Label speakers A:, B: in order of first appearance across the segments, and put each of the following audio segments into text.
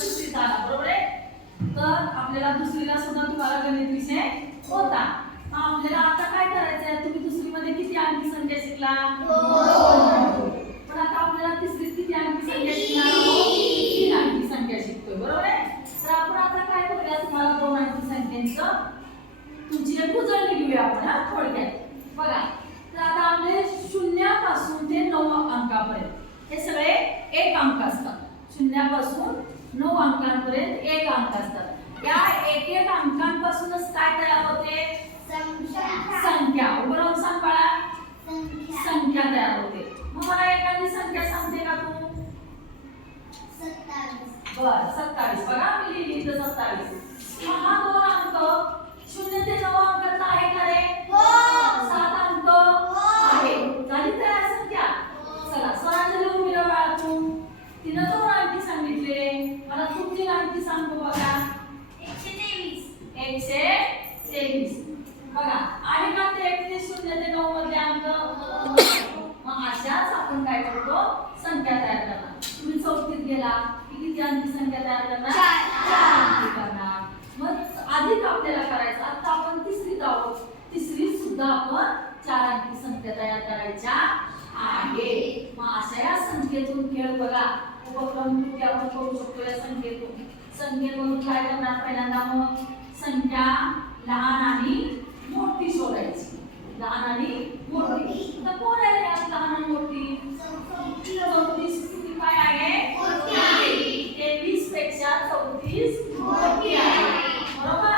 A: तिसरीत आला बरोबर आहे? तर आपल्याला दुसरीला सुद्धा तुम्हाला गणित विषय होता. आपल्याला आता काय करायचं आहे तुम्ही दुसरीमध्ये किती अंकी संख्या शिकला? पण आता आपल्याला तिसरीत किती अंकी संख्या शिकणार तीन अंकी संख्या शिकतोय बरोबर आहे? तर आपण आता काय करूया तुम्हाला दोन अंकी संख्यांचं? तुमची एक उजळणी घेऊया आपण हा थोडक्यात. बघा तर आता आपले शून्यापासून ते नऊ अंकापर्यंत हे सगळे एक अंक असतात. शून्यापासून नऊ अंकांपर्यंत एक अंक असतात. या एक एक अंकांपासूनच काय तयार होते? संख्या. उभं राहून सांग बाळा. संख्या तयार होते मग मला एखादी संख्या सांगते का तू बर सत्तावीस बघा मी लिहिली इथं सत्तावीस मग हा दोन अंक शून्य ते नऊ अंकातला आहे का रे सात अंक आहे झाली तयार संख्या चला स्वरांजली उभी राहा बाळा तू तिनं दोन अंकी सांगितले मला तू तीन अंकी सांगतो बघा एकशे तेवीस बघा आहे का ते एकतीस शून्य ते नऊ मधले अंक मग अशाच आपण काय करतो संख्या तयार करणार तुम्ही चौथीत गेला की किती अंकी संख्या तयार करणार
B: चार.
A: चार अंकी करणार मग अधिक आपल्याला करायचं आता आपण तिसरीत आहोत तिसरीत सुद्धा आपण चार अंकी संख्या तयार करायच्या आहे. मग अशा या संख्येतून खेळ बघा. उपक्रम कृती आपण करू शकतो या संख्येतून? संख्येतून काय करणार पहिल्यांदा मग? संख्या लहान आणि मोठी शोधायची लहान आणि मोठी. तर कोण आहे यात लहान आणि मोठी? चौतीस. किती काय आहे? तेवीसपेक्षा चौतीस मोठी आहे. बरोबर?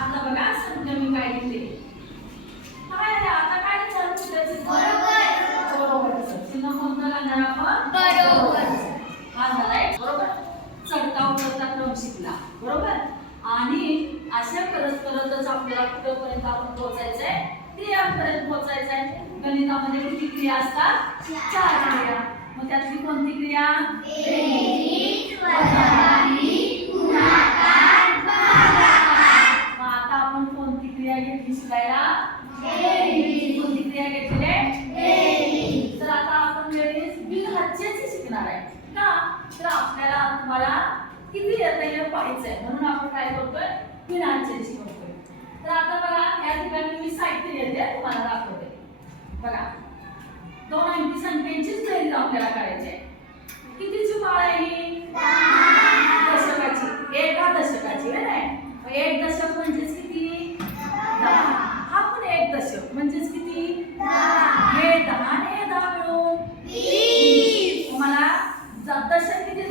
A: आता बघा संख्या मी काय घेतली काय आहे आता काय विचार करायचं?
B: बरोबर.
A: बरोबर चिन्ह कोणतं घालणार आपण
B: बरोबर.
A: हा झालाय बरोबर चढता उतरता शिकला बरोबर? आणि अशा करत करतच आपल्याला कुठपर्यंत आपण पोहोचायचंय? पोहोचायचं पोहोचायचंय. गणितामध्ये किती क्रिया असतात?
B: चार
A: क्रिया. मग त्यातली कोणती क्रिया मग आता आपण कोणती क्रिया घेतली शिकायला कोणती क्रिया घेतली आहे तर आता आपण बेरीज बिनहज्जेची शिकणार आहे का तर आपल्याला तुम्हाला किती येतं हे पाहायचंय म्हणून आपण काय करतोय? बिनहज्जेची शिकवतोय तर आता बघा या ठिकाणी मी साहित्य घेते तुम्हाला दाखवते. बघा. दोन अंकी संख्येचीच बेरीज आपल्याला करायची आहे कितीची माळ आहे ही? दशकाची. एका दशकाची नाही? एक दशक म्हणजेच किती? दहा. हा पण एक दशक म्हणजेच किती? हे दहा आणि हे दहा मिळून तुम्हाला ज- दशक किती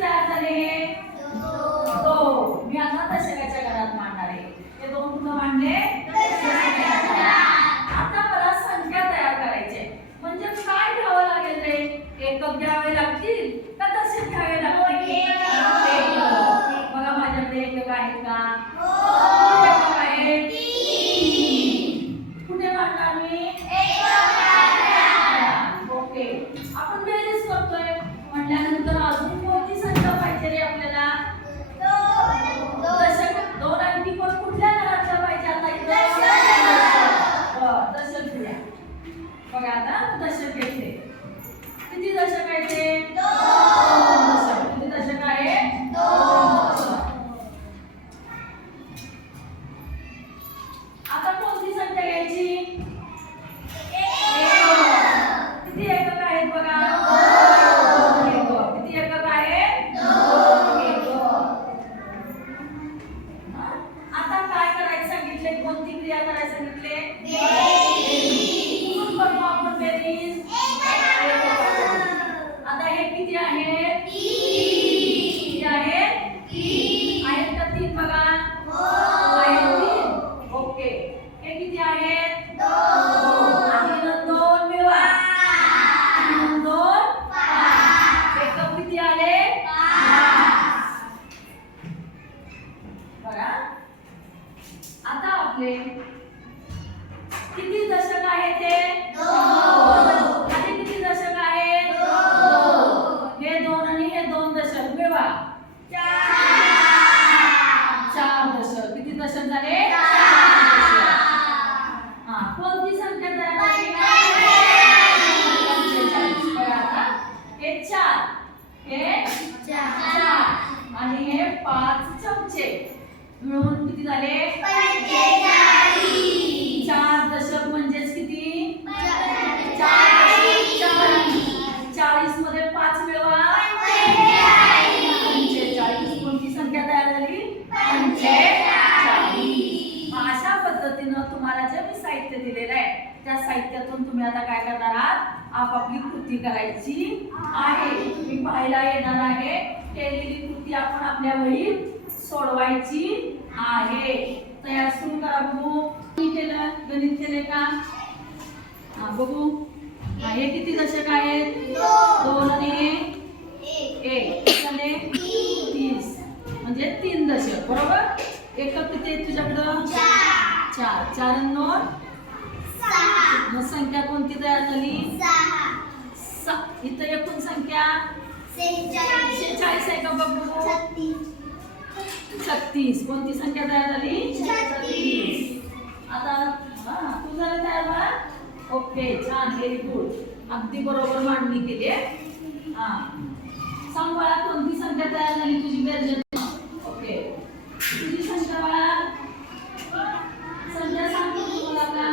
A: आहेत दोन मिळवा दोन एकक किती आले बघा आता आपले किती दशक आहे ते आणि किती दशक आहे हे दोन आणि हे दोन दशक मिळवा चार दशक किती दशक झाले हा कोणती संख्या तयार झाली पंचेचाळीस. बघा आता. हे चार हे चार आणि हे पाच झाले? चार दशक म्हणजेच किती? चार दशक चाळीसमध्ये पाच मिळवा. पंचेचाळीस. कोणती संख्या तयार झाली? पंचेचाळीस. अशा पद्धतीनं तुम्हाला जे मी साहित्य दिलेलं आहे त्या साहित्यातून तुम्ही आता काय करणार आहात? आपापली कृती करायची आहे. तुम्ही पाहायला येणार आहे केलेली कृती आपण आपल्या वहीत सोडवायची. आहे. तयार सुरू करा बघू. मी केलं गणित केले का? हा बघू. हा, किती दशक आहेत? दोन आणि एक. झाले तीस. म्हणजे तीन दशक बरोबर? एकक किती आहेत तुझ्याकडं? चार. चार दोन मग संख्या कोणती तयार झाली? इथं एकूण संख्या? शेहेचाळीस आहे का बघू? छत्तीस. कोणती संख्या तयार झाली?
B: छत्तीस.
A: आता हा तू झालं तयार बाळा ओके छान व्हेरी गुड अगदी बरोबर मांडणी केली. हा. सांग बाळा कोणती संख्या तयार झाली तुझी? बेरजेत ओके तुझी संख्या बाळा संख्या सांग तू मला आता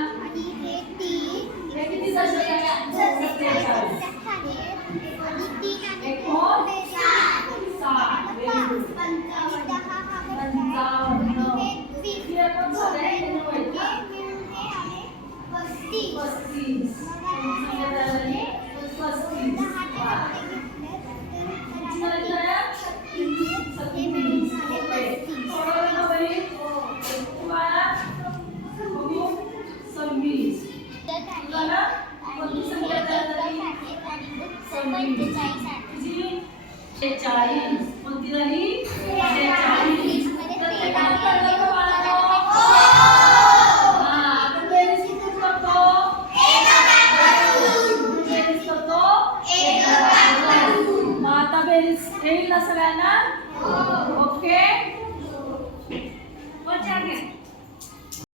A: हे किती दशक आहे सत्तेचाळीस एकोण साठ व्हेरी गुड पंचावन्न हे पण झालंय त्यानं वैद्य. पस्तीस संख्या तयार झाली पस्तीस किती झाली तयार? सत्तीस ओके सोडवलं ना बाई? तुम्हाला बघू सव्वीस चाळीस कोणती संख्या झाली चाळीस शेचाळीस कोणती झाली शेचाळीस प्रत्येकाला कळलं का बाळांनो? हा, आपण बेरीज किती करतो? बेरीज करतो? मग आता बेरीज येईल ना सगळ्यांना?